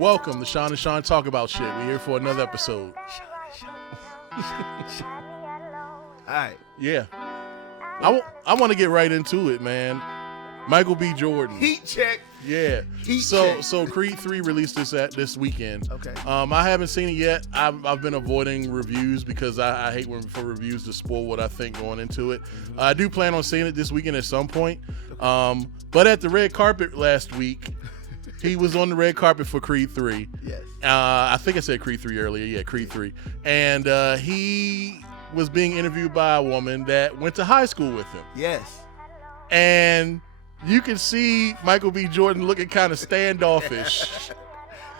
Welcome to Sean and Sean Talk About Shit. We're here for another episode. All right. Yeah. I want to get right into it, man. Michael B. Jordan. Heat check. Yeah. Heat check. So Creed 3 released this weekend. Okay. I haven't seen it yet. I've been avoiding reviews because I hate for reviews to spoil what I think going into it. Mm-hmm. I do plan on seeing it this weekend at some point. But at the red carpet last week, he was on the red carpet for Creed 3. Yes. I think I said Creed 3 earlier. Yeah, Creed 3. And he was being interviewed by a woman that went to high school with him. Yes. And you can see Michael B. Jordan looking kind of standoffish.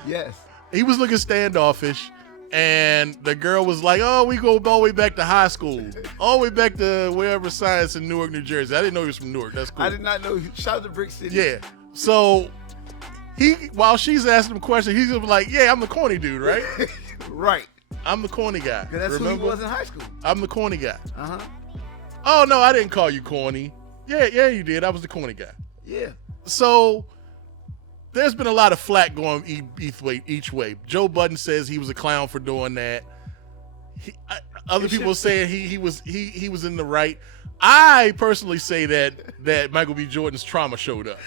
Yes. He was looking standoffish. And the girl was like, oh, we go all the way back to high school. All the way back to wherever science in Newark, New Jersey. I didn't know he was from Newark. That's cool. I did not know. Shout out to Brick City. Yeah. So while she's asking him questions, he's just like, yeah, I'm the corny dude, right? Right. I'm the corny guy. Because that's Remember? who he was in high school. I'm the corny guy. Uh-huh. Oh, no, I didn't call you corny. Yeah, you did. I was the corny guy. Yeah. So there's been a lot of flack going each way. Joe Budden says he was a clown for doing that. Other people saying he was in the right. I personally say that Michael B. Jordan's trauma showed up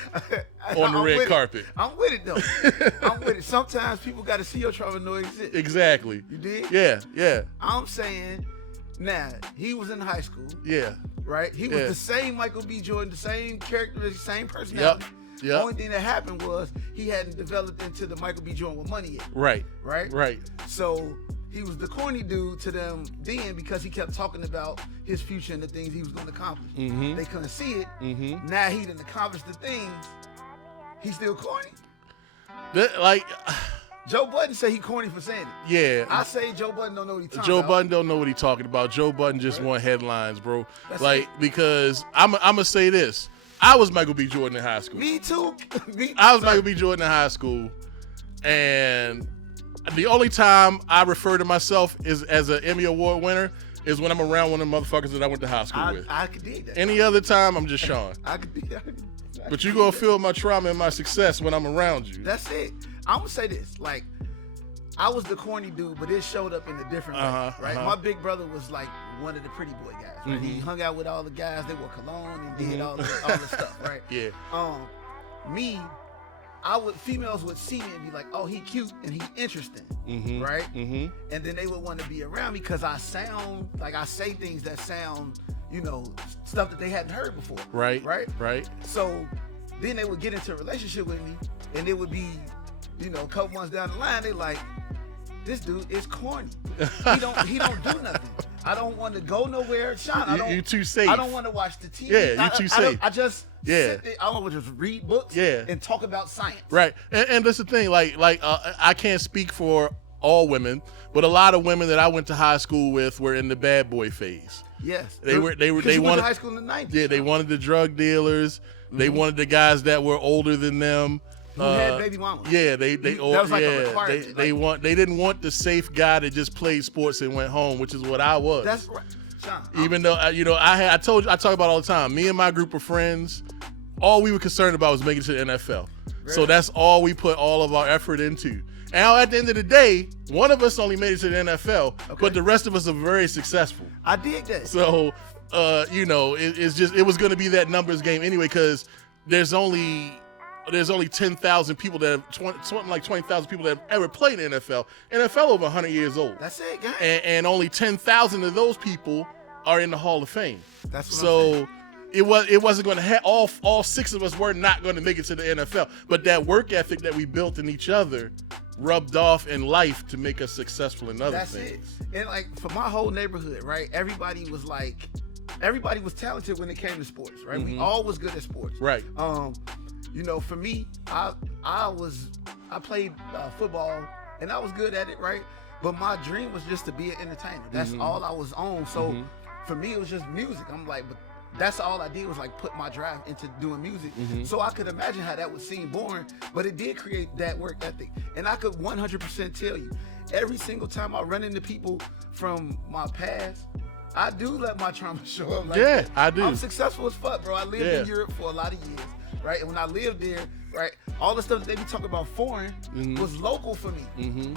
on the red carpet. I'm with it, though. I'm with it. Sometimes people got to see your trauma know it exists. Exactly. You did? Yeah. I'm saying, now, he was in high school. Yeah. Right? He was Yeah. the same Michael B. Jordan, the same characteristic, same personality. Yep. The only thing that happened was he hadn't developed into the Michael B. Jordan with money yet. Right. Right? So he was the corny dude to them then because he kept talking about his future and the things he was going to accomplish. Mm-hmm. They couldn't see it. Mm-hmm. Now he done accomplished the things. He's still corny. Joe Budden said he corny for saying it. Yeah. I say Joe Budden don't know what he's talking Joe about. Budden don't know what he's talking about. Joe Budden just want headlines, bro. That's it. Because I'm going to say this. I was Michael B. Jordan in high school. Me too. I was Michael B. Jordan in high school. And the only time I refer to myself as an Emmy Award winner is when I'm around one of the motherfuckers that I went to high school with. I could dig that. Any other time, I'm just Sean. I could dig that. But you're going to feel my trauma and my success when I'm around you. That's it. I'm going to say this. Like, I was the corny dude, but it showed up in a different way, right? My big brother was like one of the pretty boy guys, right? He hung out with all the guys. They wore cologne and did all the stuff, right? Yeah. Females would see me and be like, oh, he cute and he interesting, right? Mm-hmm. And then they would want to be around me because I sound, like I say things that sound, stuff that they hadn't heard before. Right. So then they would get into a relationship with me and it would be, a couple months down the line, they like, this dude is corny. He don't do nothing. I don't want to go nowhere. Sean, you too safe. I don't want to watch the TV. Yeah, you too safe. I just sit there. I want to just read books and talk about science. Right. And that's the thing. I can't speak for all women, but a lot of women that I went to high school with were in the bad boy phase. Yes. They went wanted to high school in the 90s. Yeah, they wanted the drug dealers. They wanted the guys that were older than them. Who had baby mamas. Yeah, that was like a requirement. They didn't want the safe guy that just played sports and went home, which is what I was. That's right. Sean, Even though I talk about all the time. Me and my group of friends, all we were concerned about was making it to the NFL. Really? So that's all we put all of our effort into. And at the end of the day, one of us only made it to the NFL, but the rest of us are very successful. I dig that. So, it was going to be that numbers game anyway, because there's only 10,000 people that have something like 20,000 people that have ever played in the NFL. NFL over 100 years old. That's it, guys. And only 10,000 of those people are in the Hall of Fame. That's what I'm saying. It wasn't going to have all six of us were not going to make it to the NFL. But that work ethic that we built in each other rubbed off in life to make us successful in other things. That's it. And like for my whole neighborhood, right? Everybody was talented when it came to sports, right? We all was good at sports. Right. For me, I played football and I was good at it, right? But my dream was just to be an entertainer. That's all I was on. So for me, it was just music. I'm like, but that's all I did was like put my drive into doing music. So I could imagine how that would seem boring, but it did create that work ethic. And I could 100% tell you, every single time I run into people from my past, I do let my trauma show up. Like, yeah, I do. I'm successful as fuck, bro. I lived in Europe for a lot of years. Right, and when I lived there, right? All the stuff that they be talking about foreign was local for me.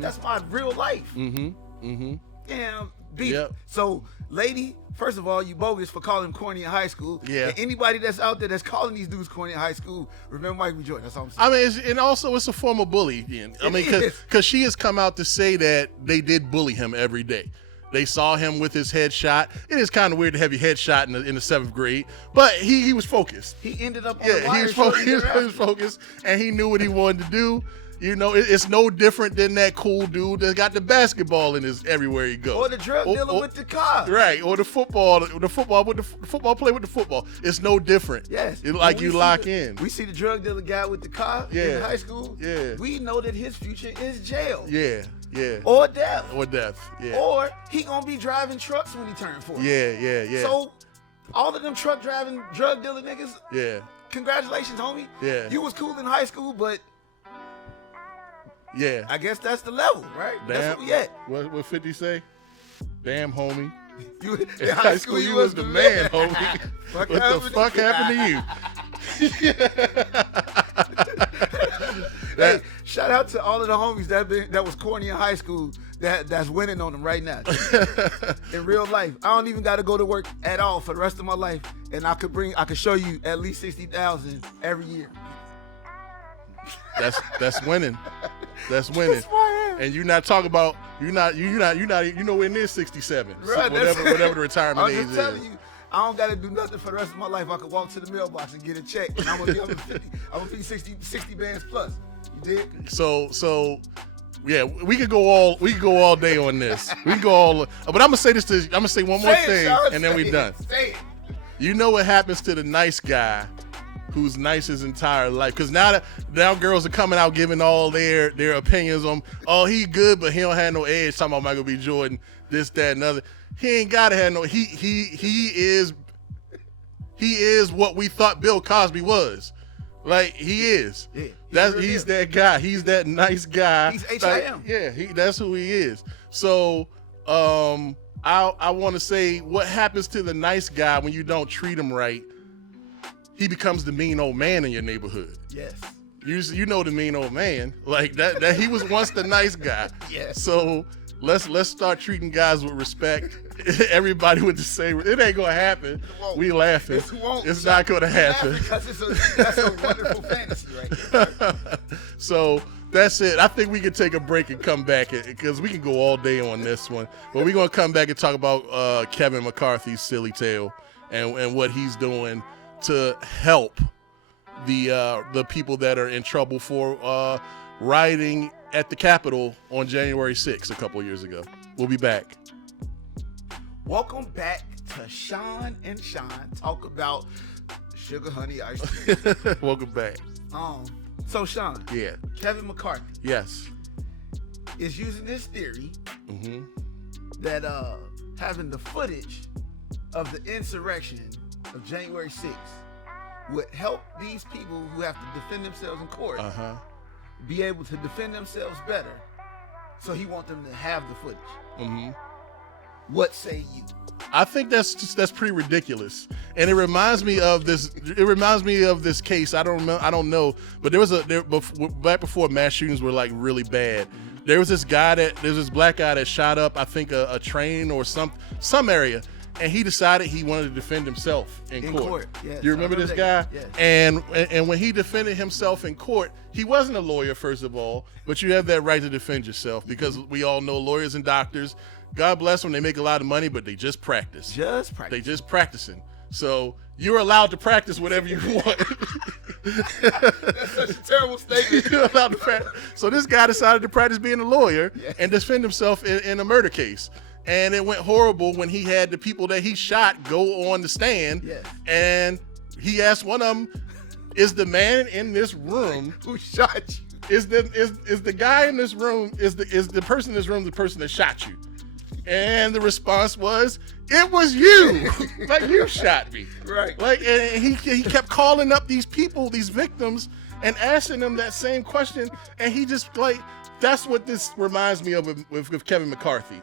That's my real life. Damn, beef. Yep. So, lady, first of all, you bogus for calling him corny in high school. Yeah. And anybody that's out there that's calling these dudes corny in high school, remember Michael Jordan. That's all I'm saying. I mean, and also it's a form of bullying. I mean, because she has come out to say that they did bully him every day. They saw him with his headshot. It is kind of weird to have your headshot in the 7th grade, but he was focused. He ended up on Yeah, the wire he was focused, and he knew what he wanted to do. You know, it's no different than that cool dude that got the basketball in his everywhere he goes. Or the drug dealer with the car. Right, or the football player with the football. It's no different. Yes. It's like you lock in. We see the drug dealer guy with the car in high school. Yeah. We know that his future is jail. Yeah. Or death. Yeah. Or he gonna be driving trucks when he turns 40. Yeah. So all of them truck driving drug dealer niggas, yeah. congratulations, homie. Yeah. You was cool in high school, but yeah. I guess that's the level, right? Damn. That's what we at. What 50 say? Damn, homie. You in high school, you was the man, homie. What the fuck happened to you? Hey, shout out to all of the homies that was corny in high school that's winning on them right now. In real life, I don't even got to go to work at all for the rest of my life, and I could show you at least 60,000 every year. That's winning. That's winning. That's why I am. And you're not talking about you're nowhere near 67. Right, whatever the retirement I'm age just telling is. you, I don't got to do nothing for the rest of my life. I could walk to the mailbox and get a check, and I'm gonna be 60 bands plus. You dig? So yeah, we could go all day on this. We can go all, but I'm gonna say one more thing, and then we're done. Say it. You know what happens to the nice guy who's nice his entire life? Because now girls are coming out giving all their opinions on, oh, he good, but he don't have no edge. Talking about Michael B. Jordan, this, that, and other. He ain't gotta have no. He is what we thought Bill Cosby was. Like, he is. Yeah, he's that guy. He's that nice guy. He's HIM. Like, yeah, that's who he is. So I want to say, what happens to the nice guy when you don't treat him right? He becomes the mean old man in your neighborhood. Yes. You know the mean old man. Like that he was once the nice guy. Yes. So let's start treating guys with respect. Everybody with the same. It ain't gonna happen. We laughing. It's not gonna happen. Because that's a wonderful fantasy, right? So that's it. I think we can take a break and come back because we can go all day on this one. But we're gonna come back and talk about Kevin McCarthy's silly tale and what he's doing to help the people that are in trouble for rioting at the Capitol on January 6th a couple years ago. We'll be back. Welcome back to Sean and Sean talk about sugar honey ice cream. Welcome back. So Sean, Yeah. Kevin McCarthy Yes. is using this theory Mm-hmm. that having the footage of the insurrection of January 6th would help these people who have to defend themselves in court be able to defend themselves better. So he wants them to have the footage. Mm-hmm. What say you? I think that's pretty ridiculous, and it reminds me of this. It reminds me of this case. I don't know, but back before mass shootings were like really bad. There was this black guy that shot up, I think, a train or some area, and he decided he wanted to defend himself in court. Yes, You remember this guy? Yes. And when he defended himself in court, he wasn't a lawyer, first of all, but you have that right to defend yourself because we all know lawyers and doctors, God bless them, they make a lot of money, but they just practice. They just practicing. So you're allowed to practice whatever you want. That's such a terrible statement. You're allowed to practice. So this guy decided to practice being a lawyer and defend himself in a murder case. And it went horrible when he had the people that he shot go on the stand. Yes. And he asked one of them, is the man in this room Who shot you? is the guy in this room, is the person in this room the person that shot you? And the response was, it was you. Like, you shot me. Right. Like, and he kept calling up these people, these victims, and asking them that same question. And he just, like, that's what this reminds me of with Kevin McCarthy.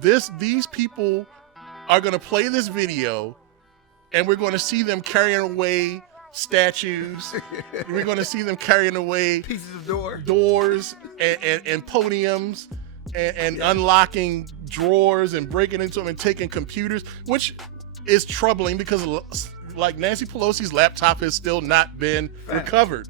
These people are going to play this video, and we're going to see them carrying away statues. We're going to see them carrying away pieces of doors and podiums and unlocking drawers and breaking into them and taking computers, which is troubling because like Nancy Pelosi's laptop has still not been recovered.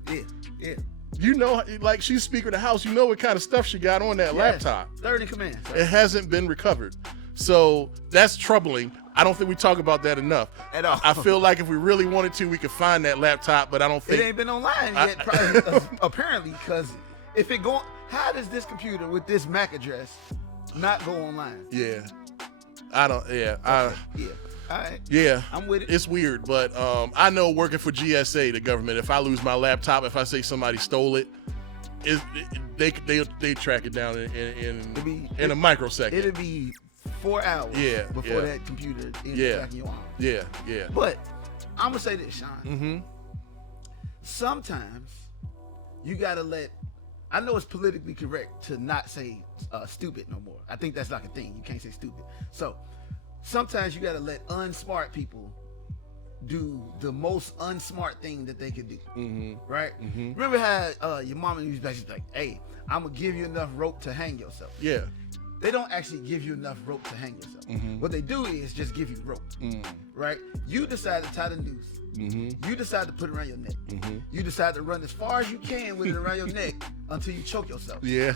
Yeah. You know, like she's Speaker of the House, you know what kind of stuff she got on that laptop. Third in command. It hasn't been recovered. So that's troubling. I don't think we talk about that enough. At all. I feel like if we really wanted to, we could find that laptop, but I don't think it ain't been online yet. Probably, apparently, because if it go, how does this computer with this MAC address not go online? Yeah, I don't. Yeah, yeah. All right. Yeah, I'm with it. It's weird, but I know working for GSA, the government, if I lose my laptop, if I say somebody stole it, they track it down in a microsecond. It'll be 4 hours before that computer ends tracking your arm. Yeah. But I'm gonna say this, Sean. Mm-hmm. Sometimes you gotta let. I know it's politically correct to not say stupid no more. I think that's like a thing. You can't say stupid. So sometimes you gotta let unsmart people do the most unsmart thing that they could do. Mm-hmm. Right? Mm-hmm. Remember how your mama used to basically like, hey, I'm gonna give you enough rope to hang yourself. Yeah. They don't actually give you enough rope to hang yourself. Mm-hmm. What they do is just give you rope. Mm-hmm. Right? You decide to tie the noose. Mm-hmm. You decide to put it around your neck. Mm-hmm. You decide to run as far as you can with it around your neck until you choke yourself. Yeah.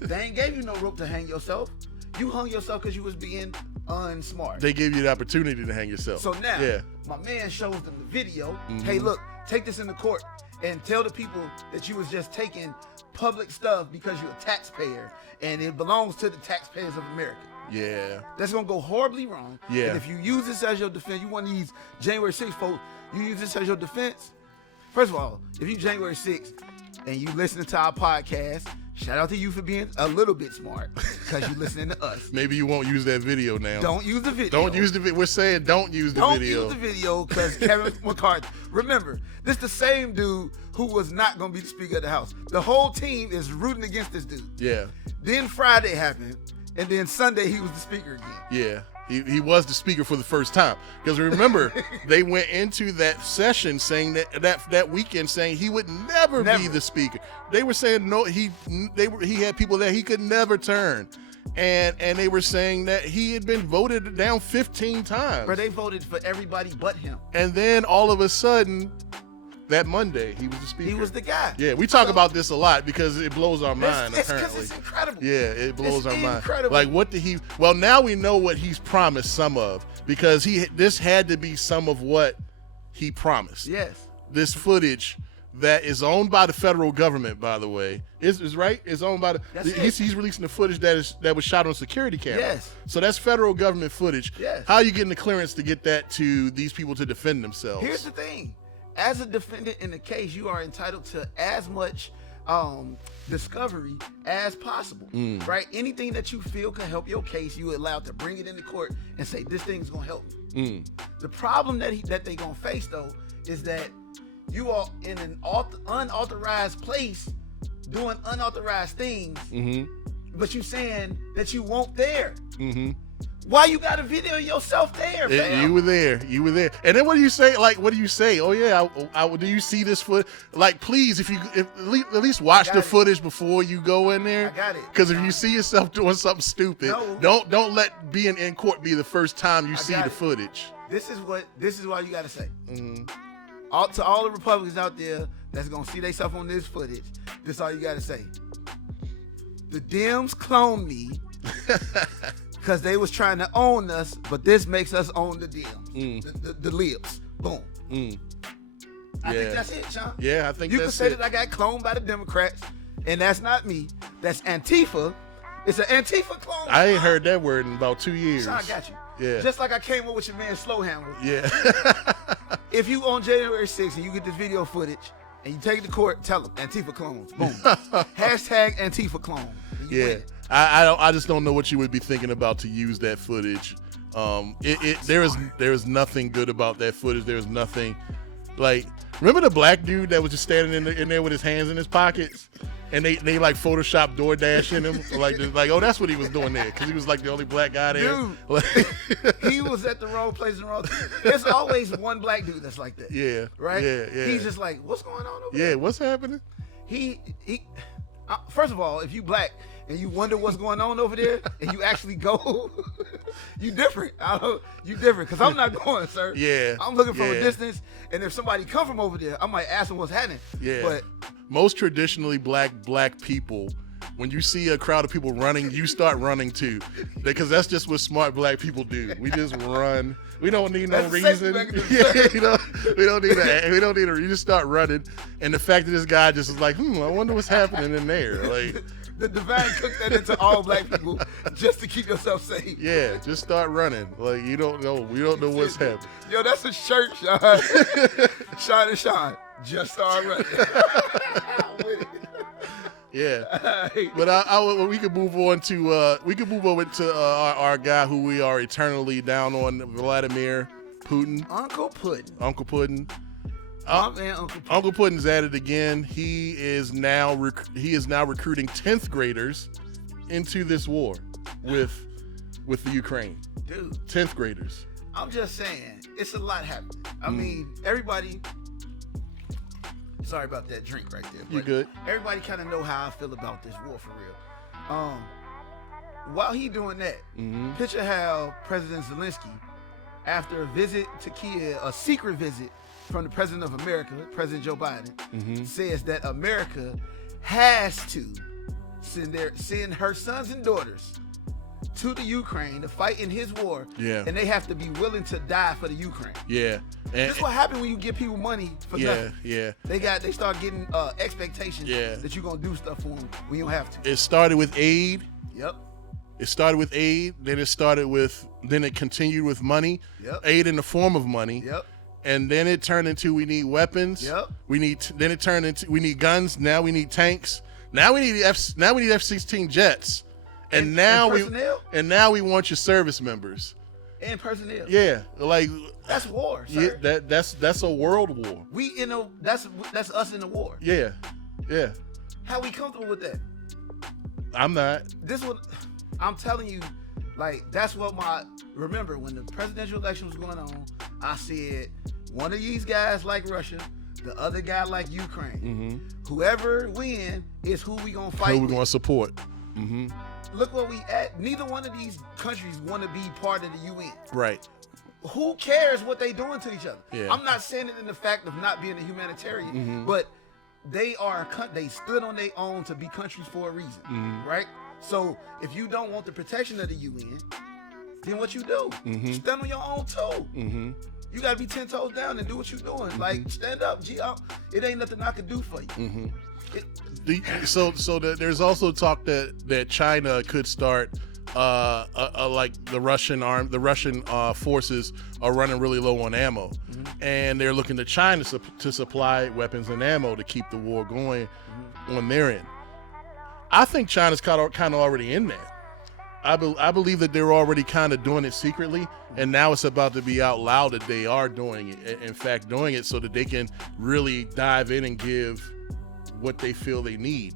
They ain't gave you no rope to hang yourself. You hung yourself because you was being unsmart. They gave you the opportunity to hang yourself. So now, my man shows them the video. Mm-hmm. Hey, look, take this into court and tell the people that you was just taking public stuff because you're a taxpayer and it belongs to the taxpayers of America. Yeah. That's going to go horribly wrong. Yeah. And if you use this as your defense, you want these January 6th folks, you use this as your defense. First of all, if you January 6th and you listening to our podcast, shout out to you for being a little bit smart because you're listening to us. Maybe you won't use that video now. Don't use the video. Don't use the video. We're saying don't use the video. Don't use the video because Kevin McCarthy. Remember, this the same dude who was not going to be the Speaker of the House. The whole team is rooting against this dude. Yeah. Then Friday happened, and then Sunday he was the Speaker again. Yeah. He was the Speaker for the first time. Because remember, they went into that session saying that weekend saying he would never be the Speaker. They were saying no, he had people that he could never turn. And they were saying that he had been voted down 15 times. But they voted for everybody but him. And then all of a sudden, that Monday, he was the Speaker. He was the guy. Yeah, we talk about this a lot because it blows our mind, it's apparently. It's incredible. Yeah, it blows our mind. Incredible. Like, what did he... Well, now we know what he's promised some of because this had to be some of what he promised. Yes. This footage that is owned by the federal government, by the way, is right? It's owned by he's releasing the footage that was shot on security camera. Yes. So that's federal government footage. Yes. How are you getting the clearance to get that to these people to defend themselves? Here's the thing. As a defendant in the case, you are entitled to as much discovery as possible, right? Anything that you feel can help your case, you are allowed to bring it into court and say, this thing is going to help me. The problem that they're going to face, though, is that you are in an unauthorized place doing unauthorized things, but you saying that you weren't there. Why you got to video yourself there, fam? You were there. And then what do you say? Like, what do you say? Oh yeah, do you see this foot? Like, please, at least watch the footage before you go in there. I got it. Because if you see yourself doing something stupid, don't let being in court be the first time you see the footage. This is why you got to say. To all the Republicans out there that's gonna see themselves on this footage, this is all you got to say. The Dems cloned me. Because they was trying to own us, but this makes us own the Dems, the libs. Boom. I think that's it, Sean. Yeah, I think you that's can say that I got cloned by the Democrats, and that's not me. That's Antifa. It's an Antifa clone. I ain't heard that word in about 2 years. Sean, I got you. Yeah. Just like I came up with your man Slowhammer. Yeah. If you on January 6th and you get this video footage and you take it to court, tell them Antifa clones. Boom. Hashtag Antifa clone. Yeah. I just don't know what you would be thinking about to use that footage. There is nothing good about that footage. There is nothing like. Remember the black dude that was just standing in there with his hands in his pockets, and they like Photoshop DoorDash in him, like oh that's what he was doing there because he was like the only black guy there. Dude, he was at the wrong place in the wrong time. There's always one black dude that's like that. Yeah, right. Yeah. He's just like, what's going on over there? Yeah, what's happening? He first of all, if you black and you wonder what's going on over there, and you actually go, you different. You different, because I'm not going, sir. Yeah. I'm looking from a distance, and if somebody come from over there, I might ask them what's happening. Yeah. But most traditionally black people, when you see a crowd of people running, you start running too, because that's just what smart black people do. We just run. We don't need no reason. Yeah, we don't need a. You just start running, and the fact that this guy just is like, I wonder what's happening in there. Like, the divine cooked that into all black people just to keep yourself safe. Yeah, just start running. Like you don't know. We don't know what's happening. Yo, that's a shirt, Sean. Sean and Sean. Just start running. With it. Yeah, but we could move on to our guy who we are eternally down on, Vladimir Putin. Uncle Puddin. Uncle Puddin. Uncle Puddin. Uncle Puddin's at it again. He is now recruiting 10th graders into this war with the Ukraine. Dude, 10th graders. I'm just saying, it's a lot happening. I mean, everybody. Sorry about that drink right there. You good? Everybody kind of know how I feel about this war for real. While he doing that, picture how President Zelensky, after a visit to Kiev, a secret visit from the President of America, President Joe Biden, says that America has to send her sons and daughters to the Ukraine to fight in his war. Yeah. And they have to be willing to die for the Ukraine. Yeah. And this is what happens when you give people money for nothing. Yeah. They start getting expectations that you're gonna do stuff for them when you don't have to. It started with aid. Yep. It started with aid. Then it continued with money. Yep. Aid in the form of money. Yep. And then it turned into we need weapons. Yep. We need guns. Now we need tanks. Now we need F-16 jets. And now we want your service members and personnel. Yeah, like that's war, sir. Yeah, that's a world war. That's us in the war. Yeah. How we comfortable with that? I'm not. I'm telling you, like that's what remember when the presidential election was going on, I said one of these guys like Russia, the other guy like Ukraine. Whoever win is who we gonna fight. Who we gonna support? Look where we at. Neither one of these countries want to be part of the UN. Right. Who cares what they doing to each other? Yeah. I'm not saying it in the fact of not being a humanitarian, but they stood on their own to be countries for a reason, right? So if you don't want the protection of the UN, then what you do? Stand on your own too. You gotta be 10 toes down and do what you're doing. Like stand up, it ain't nothing I can do for you. There's also talk that China could start like the Russian forces are running really low on ammo, and they're looking to China to supply weapons and ammo to keep the war going on their end. I think China's kind of already in that. I believe that they're already kind of doing it secretly, and now it's about to be out loud that they are doing it. In fact, doing it so that they can really dive in and give what they feel they need.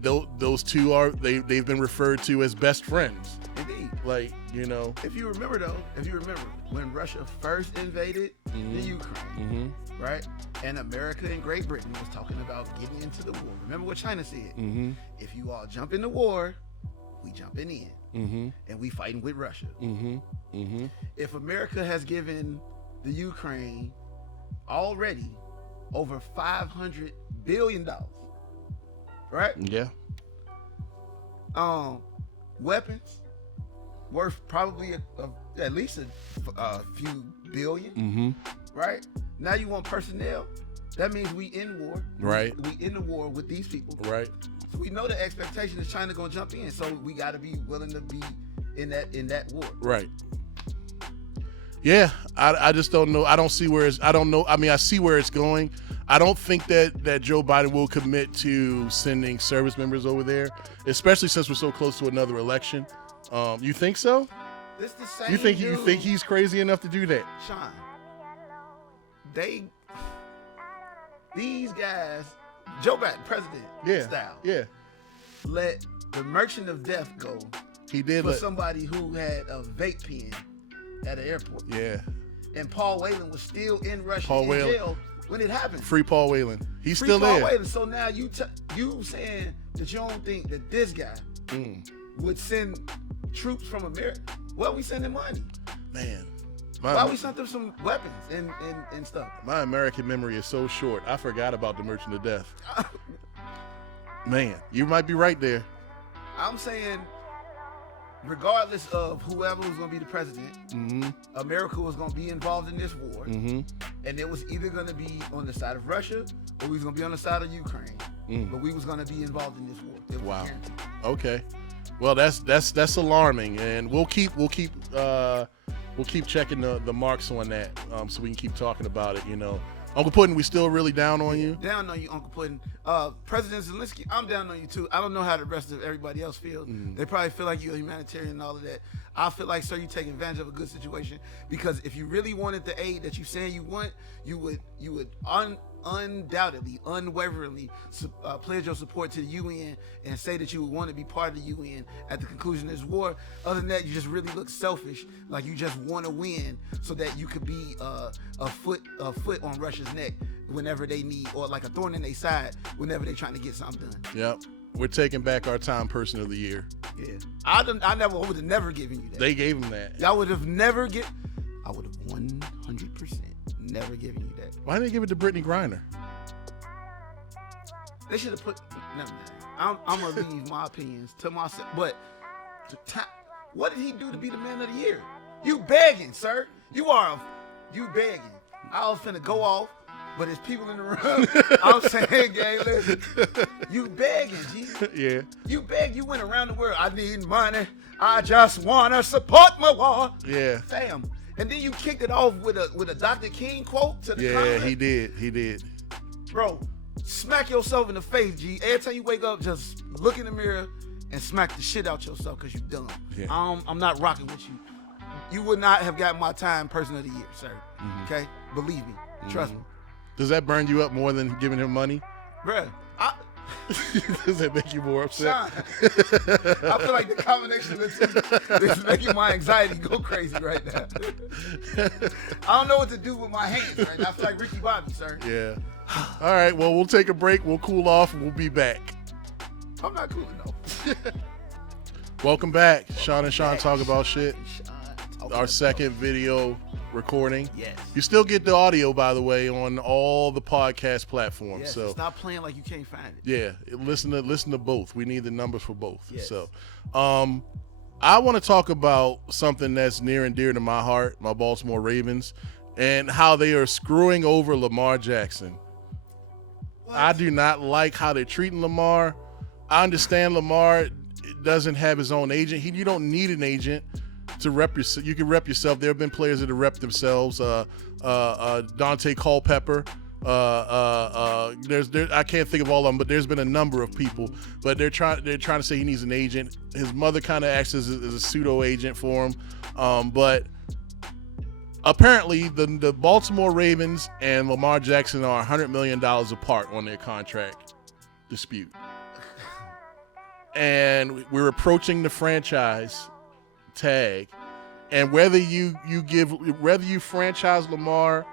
Those two they've been referred to as best friends. Indeed. Like, if you remember when Russia first invaded the Ukraine, right? And America and Great Britain was talking about getting into the war. Remember what China said? If you all jump in the war, we jumping in, and we fighting with Russia. If America has given the Ukraine already over $500 billion, right? Yeah. Weapons worth probably at least a few billion, right? Now you want personnel. That means we in war. Right. We in the war with these people. Right. So we know the expectation is China gonna jump in. So we got to be willing to be in that war. Right. Yeah, I just don't know. I don't see where I don't know. I mean, I see where it's going. I don't think that Joe Biden will commit to sending service members over there, especially since we're so close to another election. You think so? This the same. You think he's crazy enough to do that? Sean, these guys Joe Biden, president style. Yeah. Let the merchant of death go. He did for somebody who had a vape pen at an airport. Yeah. And Paul Whelan was still in Russia in jail when it happened. Free Paul Whelan. He's still Paul there. Whelan. So now you saying that you don't think that this guy would send troops from America? Well, we send him money. Man. Why we sent them some weapons and stuff? My American memory is so short. I forgot about the Merchant of Death. Man, you might be right there. I'm saying, regardless of whoever was going to be the president, America was going to be involved in this war, and it was either going to be on the side of Russia or we was going to be on the side of Ukraine. But we was going to be involved in this war. It was guaranteed. Okay. Well, that's alarming, and we'll keep checking the marks on that, so we can keep talking about it. You know, Uncle Puddin', we still really down on you. Down on you, Uncle Puddin'. President Zelensky, I'm down on you too. I don't know how the rest of everybody else feels. They probably feel like you're a humanitarian and all of that. I feel like, sir, you take advantage of a good situation, because if you really wanted the aid that you saying you want, you would undoubtedly, unwaveringly pledge your support to the UN and say that you would want to be part of the UN at the conclusion of this war. Other than that, you just really look selfish, like you just want to win so that you could be a foot on Russia's neck whenever they need, or like a thorn in their side whenever they're trying to get something done. Yep. We're taking back our Time Person of the Year. Yeah. I would have never given you that. They gave him that. I would have 100% never given you that. Why didn't they give it to Brittany Griner? They should have put. Never mind. I'm gonna leave my opinions to myself. But what did he do to be the man of the year? You begging, sir. You begging. I was finna go off, but there's people in the room. I'm saying, gang, listen. You begging, G. Yeah. You beg. You went around the world. I need money. I just wanna support my war. Yeah. Fam. And then you kicked it off with a Dr. King quote to the comment. He did. Bro, smack yourself in the face, G. Every time you wake up, just look in the mirror and smack the shit out yourself because you dumb. Yeah. I'm not rocking with you. You would not have gotten my Time Person of the Year, sir. Okay? Believe me. Trust me. Does that burn you up more than giving him money? Bruh, Does that make you more upset? Sean, I feel like the combination of the two is making my anxiety go crazy right now. I don't know what to do with my hands right now. I feel like Ricky Bobby, sir. Yeah. All right. Well, we'll take a break. We'll cool off, and we'll be back. I'm not cooling though. Welcome back. Sean and Sean talk about shit. Our second video recording. Yes. You still get the audio, by the way, on all the podcast platforms. Yes, so stop playing like you can't find it. Yeah, listen to both. We need the numbers for both. Yes. So, I want to talk about something that's near and dear to my heart, my Baltimore Ravens, and how they are screwing over Lamar Jackson. What? I do not like how they're treating Lamar. I understand Lamar doesn't have his own agent. You don't need an agent to rep yourself. You can rep yourself. There have been players that have repped themselves. Dante Culpepper. I can't think of all of them, but there's been a number of people. But they're trying to say he needs an agent. His mother kind of acts as a pseudo agent for him. But apparently, the Baltimore Ravens and Lamar Jackson are $100 million apart on their contract dispute. And we're approaching the franchise tag, and whether you franchise Lamar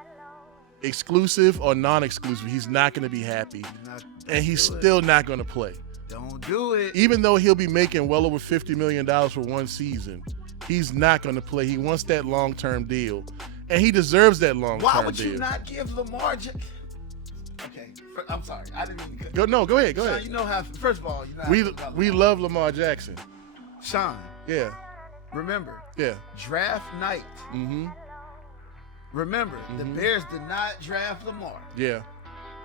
exclusive or non-exclusive, he's not going to be happy, and he's still not going to play. Don't do it. Even though he'll be making well over $50 million for one season, he's not going to play. He wants that long-term deal, and he deserves that long-term deal. Why would you not give Lamar? Okay, I'm sorry. I didn't even cut. Go ahead. Sean, you know how. First of all, you know how we love Lamar Jackson. Sean. Yeah. Remember. Yeah. Draft night. Mm-hmm. Remember, the Bears did not draft Lamar. Yeah.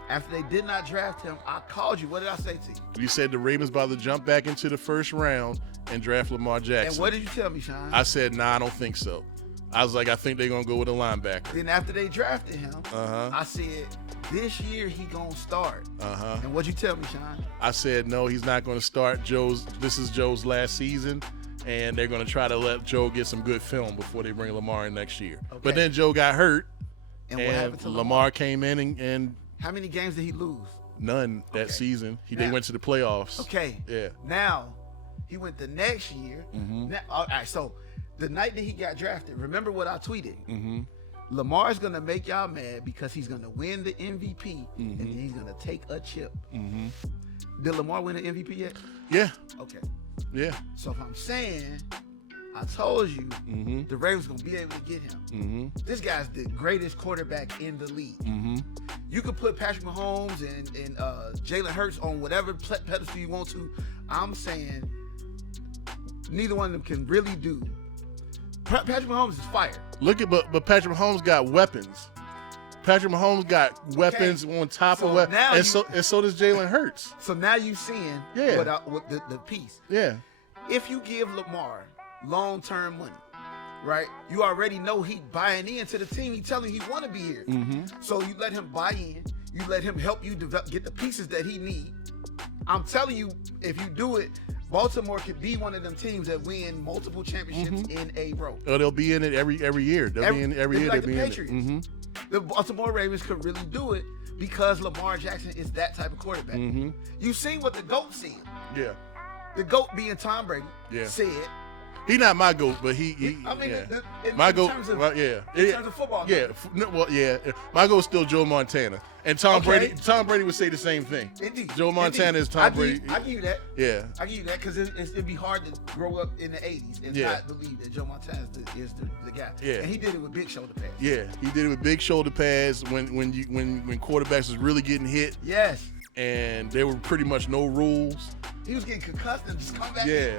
After they did not draft him, I called you. What did I say to you? You said the Ravens about to jump back into the first round and draft Lamar Jackson. And what did you tell me, Sean? I said, nah, I don't think so. I was like, I think they're going to go with a linebacker. Then after they drafted him, I said, this year he going to start. And what'd you tell me, Sean? I said, no, he's not going to start. This is Joe's last season, and they're going to try to let Joe get some good film before they bring Lamar in next year. Okay. But then Joe got hurt, and what happened to Lamar came in and how many games did he lose? None that season. They went to the playoffs. Okay. Yeah. Now, he went the next year. Now, all right, so the night that he got drafted, remember what I tweeted? Lamar's going to make y'all mad because he's going to win the MVP and then he's going to take a chip. Did Lamar win the MVP yet? Yeah. Okay. Yeah. So if I'm saying, I told you the Ravens going to be able to get him. This guy's the greatest quarterback in the league. You could put Patrick Mahomes and Jalen Hurts on whatever pedestal you want to. I'm saying neither one of them can really do. Patrick Mahomes is fired. But Patrick Mahomes got weapons. Patrick Mahomes got weapons on top of weapons, and so does Jalen Hurts. So now you're seeing what the piece. Yeah. If you give Lamar long-term money, right? You already know he buying into the team. He telling you he want to be here. So you let him buy in. You let him help you get the pieces that he need. I'm telling you, if you do it, Baltimore could be one of them teams that win multiple championships in a row. Oh, they'll be in it every year. They'll be in it every year. Like they'll the be Patriots. in it. The Baltimore Ravens could really do it because Lamar Jackson is that type of quarterback. You've seen what the GOAT said. Yeah. The GOAT being Tom Brady said. He's not my GOAT, but he my GOAT. In terms of football. My GOAT's still Joe Montana. And Tom Brady would say the same thing. Indeed. Joe Montana is Tom Brady. I give you that. Yeah. I give you that because it'd be hard to grow up in the 80s and not believe that Joe Montana is the guy. Yeah. And he did it with big shoulder pads. Yeah, he did it with big shoulder pads when quarterbacks was really getting hit. Yes. And there were pretty much no rules. He was getting concussed and just come back. Yeah.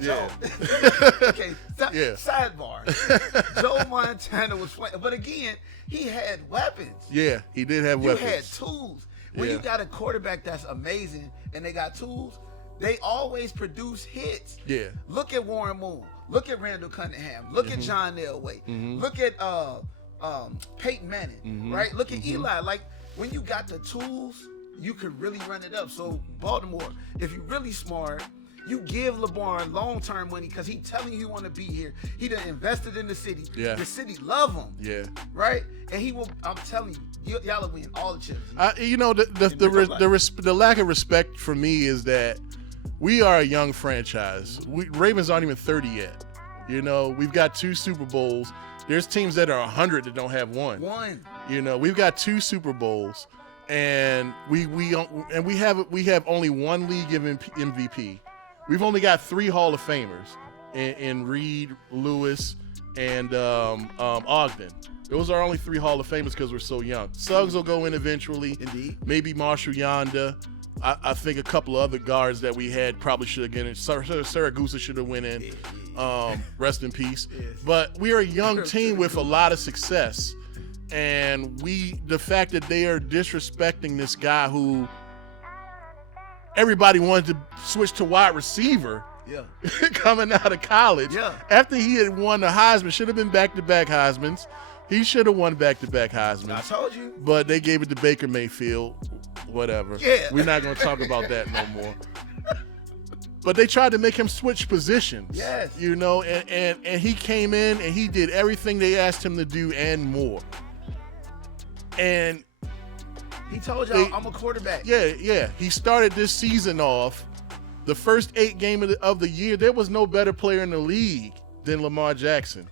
Yeah. Sidebar. Joe Montana was playing, but again, he had weapons. Yeah, he did have weapons. You had tools. When you got a quarterback that's amazing and they got tools, they always produce hits. Yeah. Look at Warren Moon. Look at Randall Cunningham. Look at John Elway. Look at Peyton Manning. Right? Look at Eli. Like when you got the tools, you could really run it up. So Baltimore, if you're really smart, you give Lamar long-term money because he telling you he want to be here. He done invested in the city. Yeah. The city love him. Yeah. Right? And he will. I'm telling you, y'all will win all the chips. The lack of respect for me is that we are a young franchise. Ravens aren't even 30 yet. We've got 2 Super Bowls. There's teams that are 100 that don't have one. We've got 2 Super Bowls, and we have only one league MVP. We've only got 3 Hall of Famers in Reed, Lewis, and Ogden. Those are only 3 Hall of Famers because we're so young. Suggs will go in eventually. Indeed. Maybe Marshall Yonda. I think a couple of other guards that we had probably should have gotten in. Saragusa should have went in. Rest in peace. Yes. But we are a young team with a lot of success. And the fact that they are disrespecting this guy who everybody wanted to switch to wide receiver coming out of college. Yeah. After he had won the Heisman, should have been back-to-back Heismans. He should have won back-to-back Heismans. I told you. But they gave it to Baker Mayfield. Whatever. Yeah. We're not going to talk about that no more. But they tried to make him switch positions. Yes. And he came in and he did everything they asked him to do and more. And he told y'all, I'm a quarterback. Yeah. He started this season off. The first 8 games of the year, there was no better player in the league than Lamar Jackson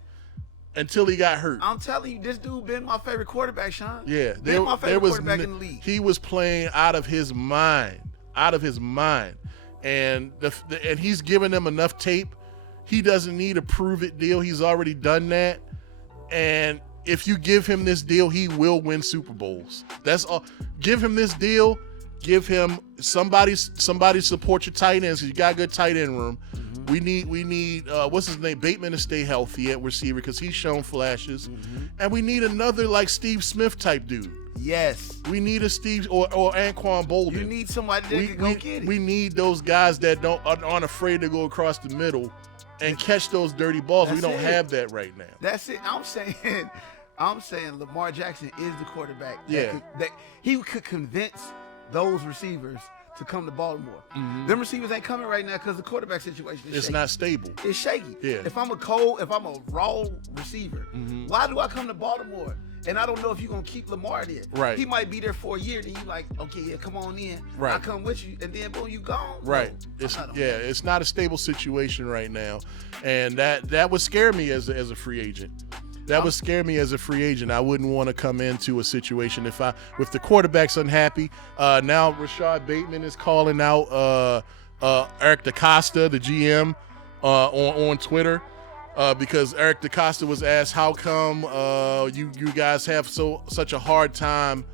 until he got hurt. I'm telling you, this dude been my favorite quarterback, Sean. Yeah. Been my favorite quarterback in the league. He was playing out of his mind. And and he's given them enough tape. He doesn't need a prove-it deal. He's already done that. And if you give him this deal, he will win Super Bowls. That's all. Give him this deal. Give him somebody support your tight ends because you got a good tight end room. We need what's his name, Bateman, to stay healthy at receiver because he's shown flashes, and we need another like Steve Smith type dude. Yes, we need a Steve or Anquan Bolden. You need somebody that can go get it. We need those guys that aren't afraid to go across the middle and catch those dirty balls. We don't have that right now. That's it. I'm saying Lamar Jackson is the quarterback. That he could convince those receivers to come to Baltimore. Them receivers ain't coming right now because the quarterback situation is shaky. Not stable. It's shaky. Yeah. If I'm a raw receiver, why do I come to Baltimore And I don't know if you're gonna keep Lamar there. Right. He might be there for a year, then you like, okay, yeah, come on in. Right. I come with you, and then boom, you gone. Right. No, It's not a stable situation right now, and that would scare me as a free agent. That would scare me as a free agent. I wouldn't want to come into a situation if the quarterback's unhappy. Now Rashad Bateman is calling out Eric DaCosta, the GM, on Twitter. Because Eric DaCosta was asked, how come you guys have such a hard time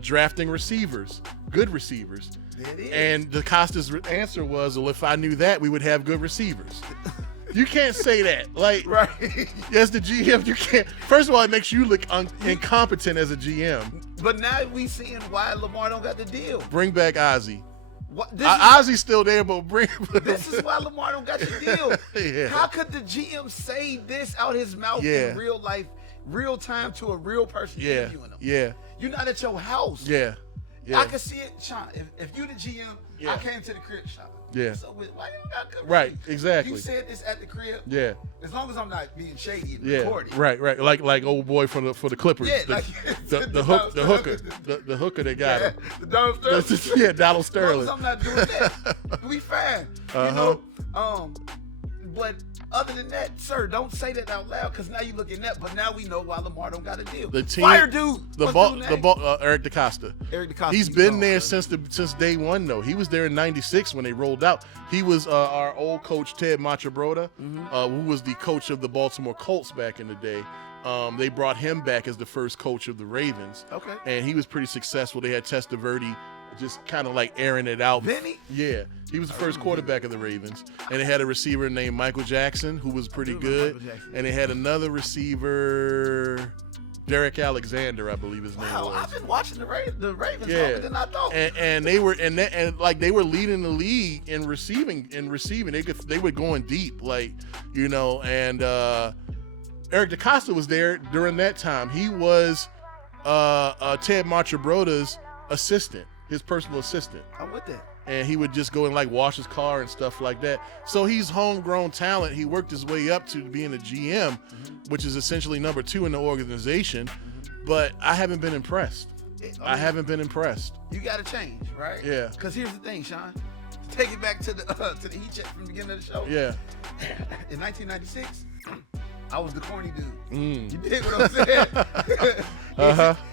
drafting receivers, good receivers? And DaCosta's answer was, well, if I knew that, we would have good receivers. You can't say that. Like, right. As the GM, you can't. First of all, it makes you look incompetent as a GM. But now we seeing why Lamar don't got the deal. Bring back Ozzie. Ozzy's still there, but this is why Lamar don't got the deal. Yeah. How could the GM say this out his mouth in real life, real time to a real person interviewing him? Yeah. You're not at your house. Yeah. I can see it, Sean. If you the GM, I came to the crib, Sean. Yeah. So why you don't got good Right, receivers? exactly. You said this at the crib. Yeah. As long as I'm not being shady and Yeah. recording. Right. Like old boy for the Clippers. Yeah, the hooker they got him. The Donald Sterling. Yeah, Donald Sterling. As long as I'm not doing that, we fine. You know. But other than that, sir, don't say that out loud because now you looking at. But now we know why Lamar don't got a deal. The team, fire dude. Eric DaCosta. Eric DaCosta. He's been there since day one though. He was there in '96 when they rolled out. He was our old coach Ted Machabrota, who was the coach of the Baltimore Colts back in the day. They brought him back as the first coach of the Ravens. Okay. And he was pretty successful. They had Testaverde just kind of like airing it out. Vinny? Yeah. He was the first quarterback of the Ravens. And they had a receiver named Michael Jackson, who was pretty good. And they had another receiver, Derek Alexander, I believe his name was. Wow, I've been watching the Ravens longer than I thought. And they were they were leading the league in receiving. They were going deep, and Eric DaCosta was there during that time. He was Ted Machabrotha's assistant, his personal assistant. I'm with that. And he would just go and wash his car and stuff like that. So he's homegrown talent. He worked his way up to being a GM, which is essentially number 2 in the organization. But I haven't been impressed. I haven't been impressed. You got to change, right? Yeah. Because here's the thing, Sean. Take it back to the heat check from the beginning of the show. Yeah. In 1996. I was the corny dude. You dig what I'm saying?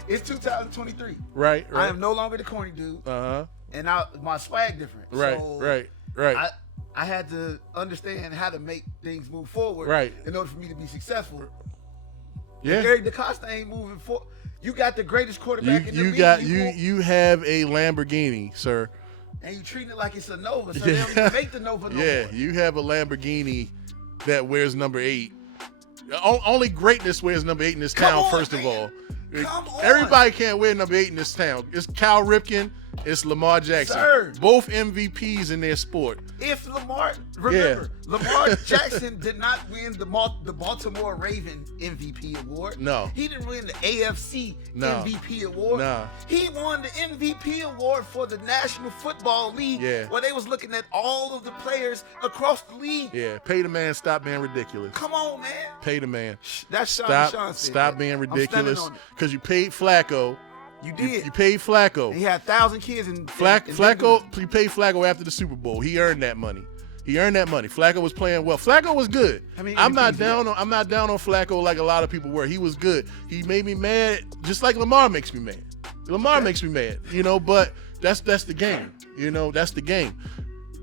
It's 2023. Right. I am no longer the corny dude. And my swag different. Right. I had to understand how to make things move forward. Right. In order for me to be successful. Yeah. Eric DaCosta ain't moving forward. You got the greatest quarterback in the league. You have a Lamborghini, sir. And you treating it like it's a Nova, so they don't even make the Nova no more. Yeah, you have a Lamborghini that wears number 8. Only greatness wears number 8 in this town, first of all. Everybody can't wear number 8 in this town. It's Cal Ripken. It's Lamar Jackson. Sir. Both MVPs in their sport. If Lamar Jackson did not win the Baltimore Raven MVP award. No. He didn't win the AFC MVP award. No. He won the MVP award for the National Football League. Yeah. Where they was looking at all of the players across the league. Yeah. Pay the man, stop being ridiculous. Come on, man. Pay the man. That's Sean said. Stop being ridiculous. Because you paid Flacco. You did. You paid Flacco. And he had 1,000 kids in Flacco. You paid Flacco after the Super Bowl. He earned that money. Flacco was playing well. Flacco was good. I'm not down on Flacco like a lot of people were. He was good. He made me mad, just like Lamar makes me mad. Makes me mad, but that's the game. That's the game.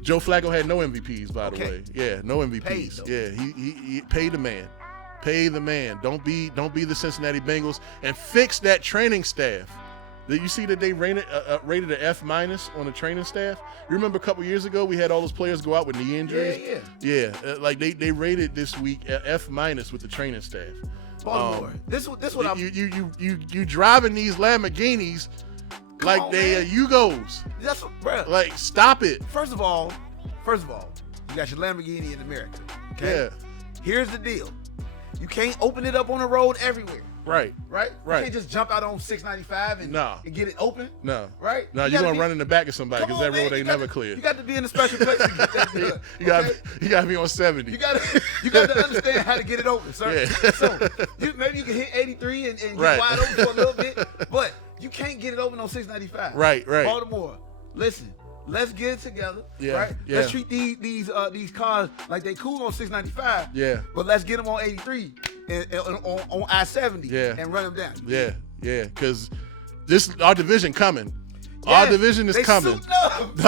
Joe Flacco had no MVPs, by the way. Yeah, no MVPs. He paid the man. Pay the man. Don't be the Cincinnati Bengals, and fix that training staff. Did you see that they rated an F- on the training staff? You remember a couple years ago we had all those players go out with knee injuries? Yeah. They rated this week F- with the training staff. Baltimore. This what I'm. You driving these Lamborghinis like they are Yugos. That's what, bro. Like, stop it. First of all, you got your Lamborghini in America. Okay. Yeah. Here's the deal. You can't open it up on the road everywhere. Right. Right? Right. You can't just jump out on 695 and get it open. No. Right? No, you're going to run in the back of somebody because that road ain't never clear. You got to be in a special place to get that done. You got to be on 70. You got to understand how to get it open, sir. Yeah. So maybe you can hit 83 and get Right. wide open for a little bit, but you can't get it open on 695. Right. Baltimore, listen. Let's get it together, Yeah, right? yeah. Let's treat these cars like they cool on 695. Yeah. But let's get them on 83 and on I-70 and run them down. Yeah, because our division coming. Yes, Our division is coming. Suiting up.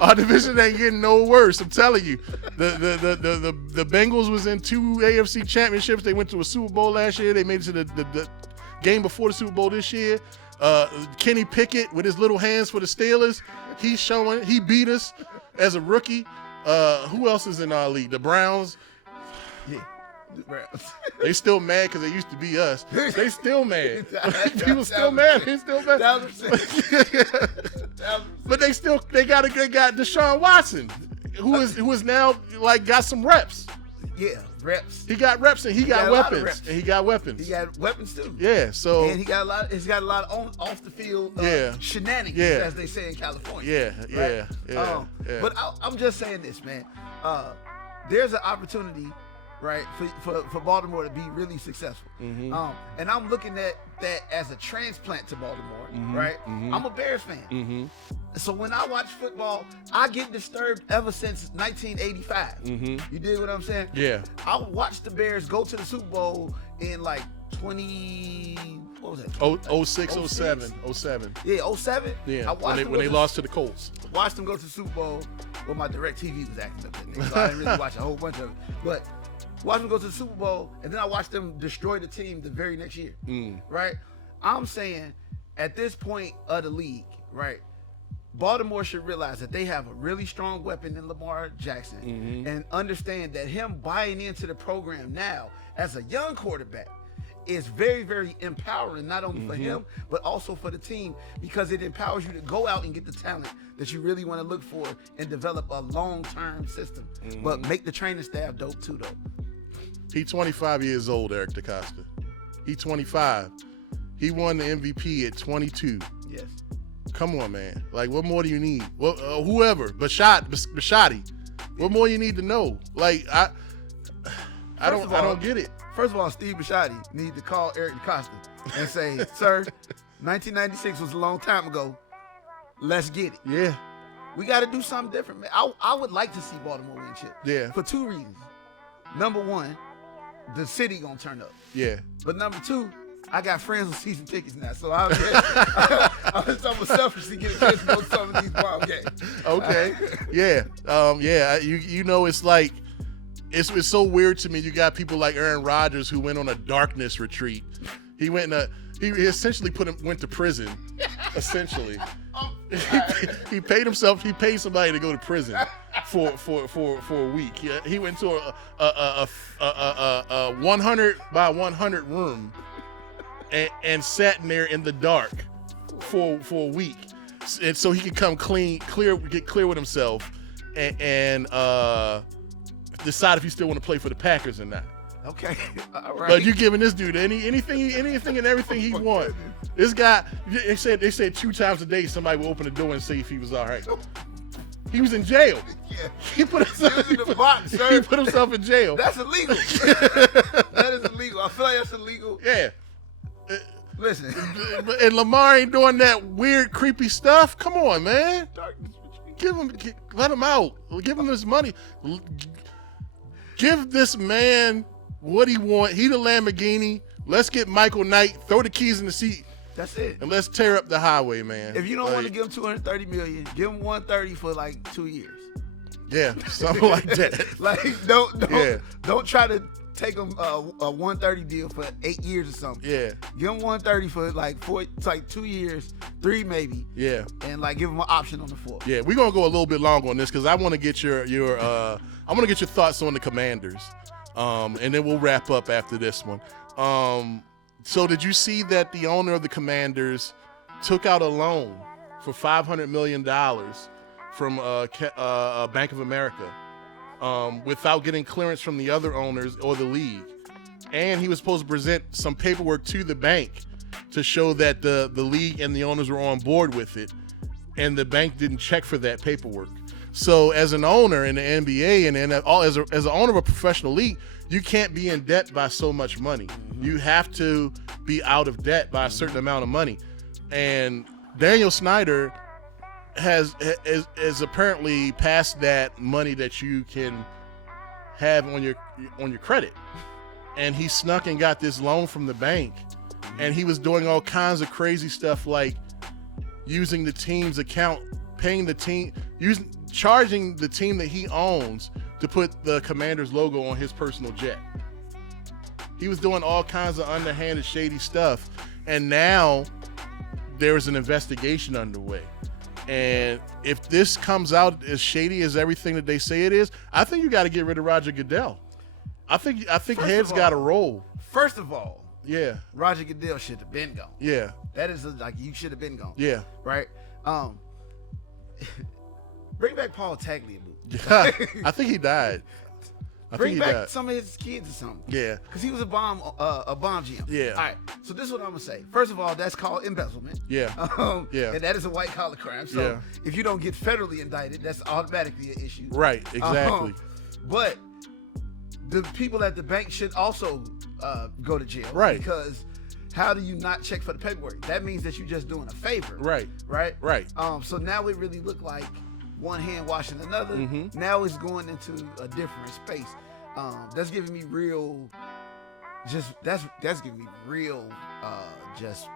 Our division ain't getting no worse. I'm telling you. The Bengals was in 2 AFC championships. They went to a Super Bowl last year. They made it to the game before the Super Bowl this year. Kenny Pickett with his little hands for the Steelers. He beat us as a rookie. Who else is in our league? The Browns. Yeah. The Browns. They still mad because they used to be us. They still mad. People still mad. They still mad. 1,000%. But they got Deshaun Watson, who is now like got some reps. Yeah, reps. He got reps and he got weapons. And he got weapons. He got weapons too. Yeah, so and he's got a lot of off the field shenanigans, as they say in California. Yeah. But I'm just saying this, man. There's an opportunity, right, for Baltimore to be really successful. Mm-hmm. And I'm looking at that as a transplant to Baltimore, right? Mm-hmm. I'm a Bears fan. Mm-hmm. So when I watch football, I get disturbed ever since 1985. Mm-hmm. You dig what I'm saying? Yeah. I watched the Bears go to the Super Bowl in like 20. What was that? 06, 07. Yeah, 07. Yeah. I watched When they lost to the Colts. Watched them go to the Super Bowl. Well, my DirecTV was acting up that day, so I didn't really watch a whole bunch of it. But watched them go to the Super Bowl, and then I watched them destroy the team the very next year. Right? I'm saying at this point of the league, right? Baltimore should realize that they have a really strong weapon in Lamar Jackson and understand that him buying into the program now as a young quarterback is very, very empowering, not only for him, but also for the team, because it empowers you to go out and get the talent that you really want to look for and develop a long-term system. But make the training staff dope too, though. He's 25 years old, Eric DeCosta. He's 25. He won the MVP at 22. Yes. Come on, man. Like, what more do you need? Well, whoever, Bishotti. What more you need to know? Like, I don't get it. First of all, Steve Bishotti need to call Eric DeCosta and say, "Sir, 1996 was a long time ago. Let's get it." Yeah. We got to do something different, man. I would like to see Baltimore win chip. Yeah. For 2 reasons. Number one, the city gonna turn up. Yeah. But number two, I got friends with season tickets now, so I'm selfishly get a chance to go to some of these ball games. Okay. Yeah. You know, it's like it's so weird to me. You got people like Aaron Rodgers who went on a darkness retreat. He went he essentially went to prison. Essentially, he paid himself. He paid somebody to go to prison for a week. He went to a 100 by 100 room and sat in there in the dark for a week, and so he could come get clear with himself, and decide if he still want to play for the Packers or not. Okay, all right. But you giving this dude anything and everything he want. This guy, they said 2 times a day somebody would open the door and see if he was all right. He was in jail. Yeah. He put himself in the box, sir. He put himself in jail. That's illegal. That is illegal. I feel like that's illegal. Yeah. Listen. And Lamar ain't doing that weird, creepy stuff. Come on, man. Let him out. Give him his money. Give this man what he want. He the Lamborghini. Let's get Michael Knight. Throw the keys in the seat. That's it. And let's tear up the highway, man. If you don't want to give him $230 million, give him $130 for like 2 years. Yeah, something like that. Like don't try to take him a $130 deal for 8 years or something. Yeah. Give him $130 for like 2 years, 3 maybe. Yeah. And like give him an option on the 4. Yeah, we're gonna go a little bit longer on this because I want to get your thoughts on the Commanders, and then we'll wrap up after this one. So did you see that the owner of the Commanders took out a loan for $500 million from Bank of America without getting clearance from the other owners or the league? and he was supposed to present some paperwork to the bank to show that the league and the owners were on board with it, and the bank didn't check for that paperwork. So as an owner in the NBA and as an owner of a professional league, you can't be in debt by so much money. Mm-hmm. You have to be out of debt by a certain amount of money. And Daniel Snyder has apparently passed that money that you can have on your credit. And he snuck and got this loan from the bank. And he was doing all kinds of crazy stuff like using the team's account, paying the team, charging the team that he owns to put the Commanders logo on his personal jet. He was doing all kinds of underhanded, shady stuff. And now there is an investigation underway. And if this comes out as shady as everything that they say it is, I think you got to get rid of Roger Goodell. I think heads got to roll. First of all, yeah, Roger Goodell should have been gone. Yeah, that is like you should have been gone. Yeah, right. Bring back Paul Tagliabue. I think he died. Bring back some of his kids or something. Yeah, because he was a bomb GM. Yeah. All right. So this is what I'm gonna say. First of all, that's called embezzlement. Yeah. Yeah. And that is a white collar crime. So if you don't get federally indicted, that's automatically an issue. Right. Exactly. But the people at the bank should also go to jail. Right. Because how do you not check for the paperwork? That means that you're just doing a favor. Right. Right. Right. So now it really looked like one hand washing another. Mm-hmm. Now it's going into a different space. That's giving me real, that's giving me real, just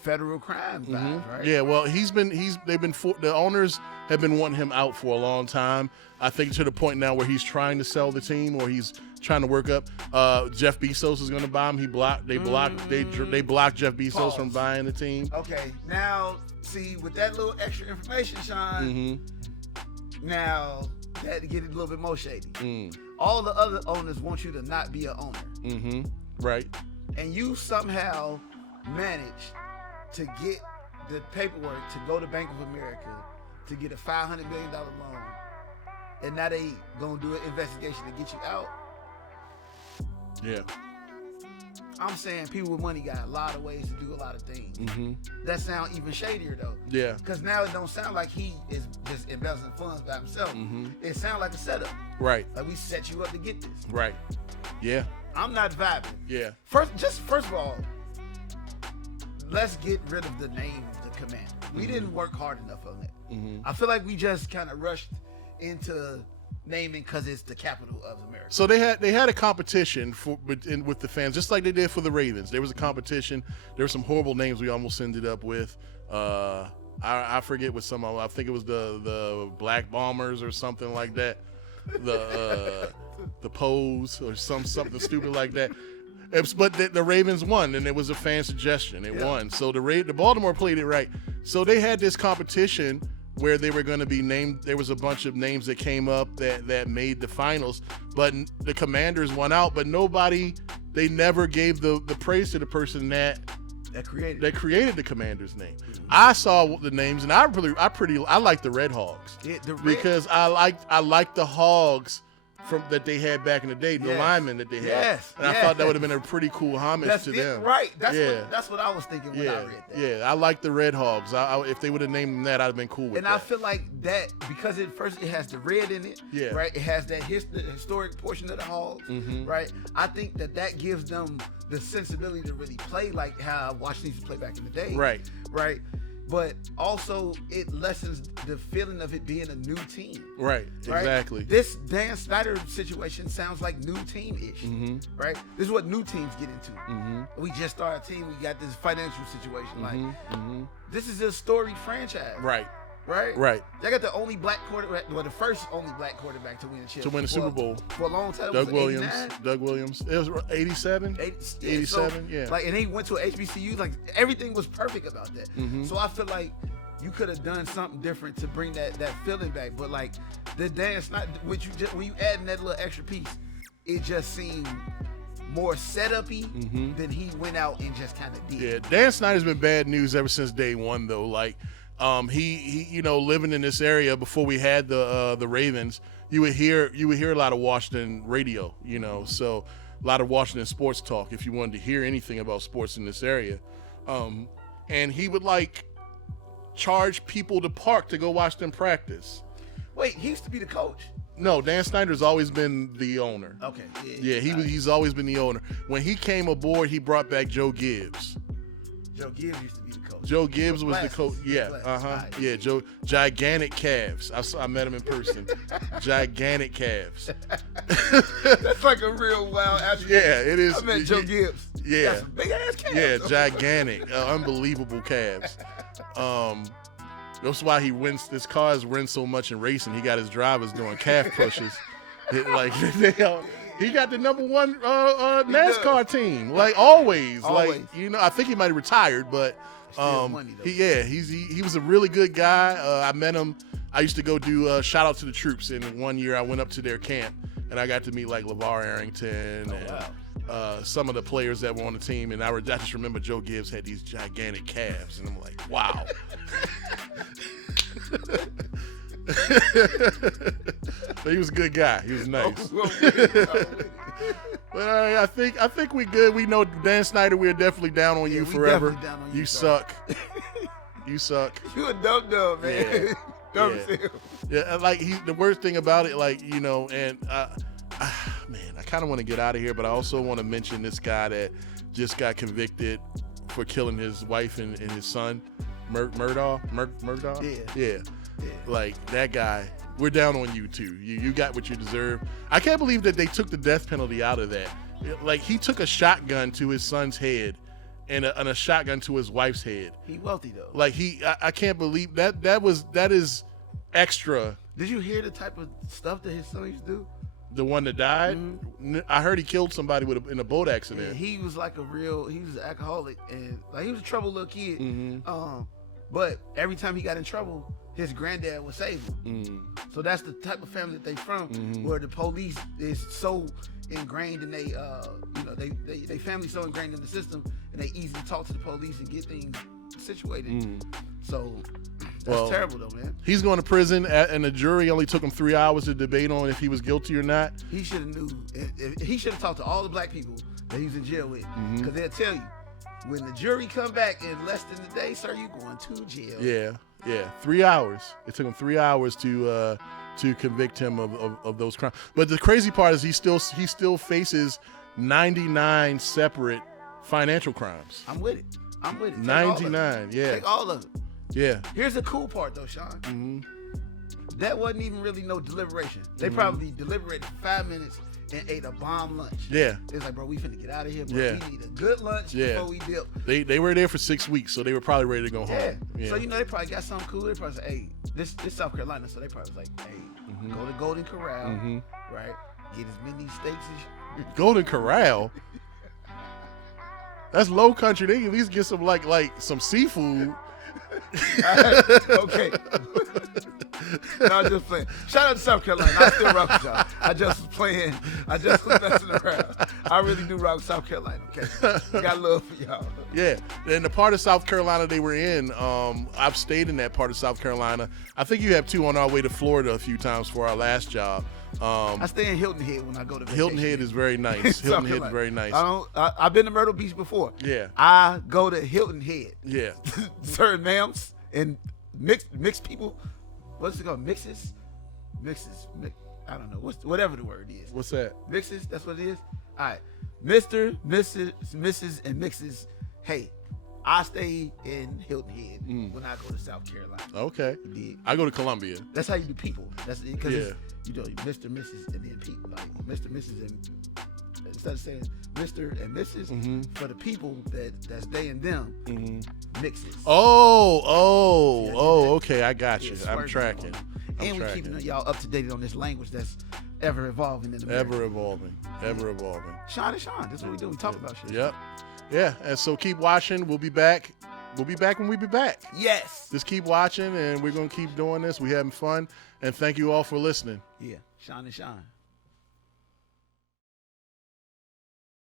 federal crime vibes, right? Yeah, well, the owners have been wanting him out for a long time. I think to the point now where he's trying to sell the team or he's trying to work up. Jeff Bezos is going to buy him. They blocked Jeff Bezos from buying the team. Okay, now see with that little extra information, Sean. Now that get it a little bit more shady. All the other owners want you to not be an owner. Right. And you somehow managed to get the paperwork to go to Bank of America to get a $500 million loan, and now they gonna do an investigation to get you out. Yeah. I'm saying people with money got a lot of ways to do a lot of things. That sound even shadier though. Yeah. Because now it don't sound like he is just embezzling funds by himself. It sounds like a setup. Right. Like we set you up to get this. Right. Yeah. I'm not vibing. Yeah. First of all, let's get rid of the name of the Commander. We didn't work hard enough on it. I feel like we just kind of rushed into naming because it's the capital of America. So they had a competition with the fans, just like they did for the Ravens. There was a competition. There were some horrible names we almost ended up with. I forget what some of them. I think it was the Black Bombers or something like that. The Pose or something stupid like that. But the Ravens won, and it was a fan suggestion. It won. So the Baltimore played it right. So they had this competition where they were going to be named. There was a bunch of names that came up that made the finals, but the Commanders won out. But they never gave the praise to the person that created the Commanders name. I saw the names, and I like the Red Hogs because I like the Hogs that they had back in the day, the linemen that they had. I thought that would have been a pretty cool homage to them. Right. That's what I was thinking when I read that. Yeah, I like the Red Hogs. If they would have named them that, I'd have been cool with that. And I feel like that because it has the red in it, right? It has that the historic portion of the Hogs, right? I think that gives them the sensibility to really play like how Washington used to play back in the day. Right. Right. But also it lessens the feeling of it being a new team. Right, exactly. This Dan Snyder situation sounds like new team-ish, right? This is what new teams get into. We just started a team, we got this financial situation. This is a storied franchise. Right. Right. They got the only black quarterback, the first only black quarterback to win a chip. To win a Super Bowl. For a long time. Doug Williams. It was 87? 87, so, Like, and he went to an HBCU. Like, everything was perfect about that. So I feel like you could have done something different to bring that feeling back. But, like, the dance, when you add in that little extra piece, it just seemed more setup-y than he went out and just kind of did. Yeah, Dan Snyder's been bad news ever since day one, though. Like, he living in this area before we had the Ravens, you would hear a lot of Washington radio, so a lot of Washington sports talk if you wanted to hear anything about sports in this area. And he would like charge people to park to go watch them practice. Wait, he used to be the coach? No, Dan Snyder's always been the owner. Okay. Yeah, he's always been the owner. When he came aboard, he brought back Joe Gibbs. Joe Gibbs used to be the coach. Joe Gibbs was the coach. Yeah, Right. Yeah, Joe. Gigantic calves. I met him in person. Gigantic calves. That's like a real wild attribute. Yeah, it is. I met Joe Gibbs. Yeah. Got some big ass calves. Yeah, gigantic, unbelievable calves. That's why his cars win so much in racing. He got his drivers doing calf pushes. He got the number one NASCAR team, like always. Like, you know, I think he might have retired, but money, he was a really good guy. I met him. I used to go do shout out to the troops, and one year I went up to their camp and I got to meet like LeVar Arrington and some of the players that were on the team. And I just remember Joe Gibbs had these gigantic calves, and I'm like, wow. But he was a good guy. He was nice. But I think we good. We know Dan Snyder. We're definitely down on you forever. Down on you suck. You suck. You a dumb man. Yeah. Dumb as hell. Yeah, like the worst thing about it, like, you know, and man, I kind of want to get out of here, but I also want to mention this guy that just got convicted for killing his wife and his son, Murdaugh. Yeah. Like that guy. We're down on you too. You got what you deserve. I can't believe that they took the death penalty out of that. Like, he took a shotgun to his son's head and a shotgun to his wife's head. He wealthy though. Like, I can't believe that is extra. Did you hear the type of stuff that his son used to do? The one that died? Mm-hmm. I heard he killed somebody in a boat accident. Yeah, he was like he was an alcoholic, and like he was a troubled little kid. Mm-hmm. But every time he got in trouble, his granddad would save him. Mm-hmm. So that's the type of family that they from, where the police is so ingrained in they family so ingrained in the system, and they easily talk to the police and get things situated. So that's terrible though, man. He's going to prison, and the jury only took him 3 hours to debate on if he was guilty or not. He should have knew. He should have talked to all the black people that he was in jail with, because they'll tell you, when the jury come back in less than a day, sir, you going to jail. Yeah. 3 hours. It took him 3 hours to convict him of those crimes. But the crazy part is he still faces 99 separate financial crimes. I'm with it. 99, yeah. Take all of it. Yeah. Here's the cool part though, Sean. That wasn't even really no deliberation. They probably deliberated for 5 minutes and ate a bomb lunch. Yeah. It's like, bro, we finna get out of here, bro. Yeah. We need a good lunch before we dip. They were there for 6 weeks, so they were probably ready to go home. Yeah. So, they probably got something cool. They probably said, hey, this South Carolina, so they probably was like, hey, go to Golden Corral, right? Get as many steaks as you... Golden Corral? That's low country. They at least get some like some seafood. Okay. No, I'm just playing. Shout out to South Carolina. I still rock with y'all. I just was playing. I just was messing around. I really do rock with South Carolina. Okay, got love for y'all. Yeah, and the part of South Carolina they were in, I've stayed in that part of South Carolina. I think you have too on our way to Florida a few times for our last job. I stay in Hilton Head when I go to vacation. Hilton Head is very nice. Hilton Head is very nice. I've been to Myrtle Beach before. Yeah. I go to Hilton Head. Yeah. Certain ma'ams and mixed people. What's it called? Mixes. I don't know. Whatever the word is. What's that? Mixes. That's what it is. All right. Mr., Mrs., and Mixes. Hey, I stay in Hilton Head when I go to South Carolina. Okay. I go to Columbia. That's how you do people. That's because Mr., Mrs., and then people. Like Mr., Mrs., and instead of saying Mr. and Mrs. For the people that's they and them, mixes. Okay, I got you. I'm tracking. And we're keeping y'all up to date on this language that's ever evolving in America. Ever evolving. Sean and Sean, that's what we do. We talk about shit. Yep. Yeah, and so keep watching. We'll be back. We'll be back when we be back. Yes. Just keep watching, and we're going to keep doing this. We're having fun, and thank you all for listening. Yeah, Sean and Sean.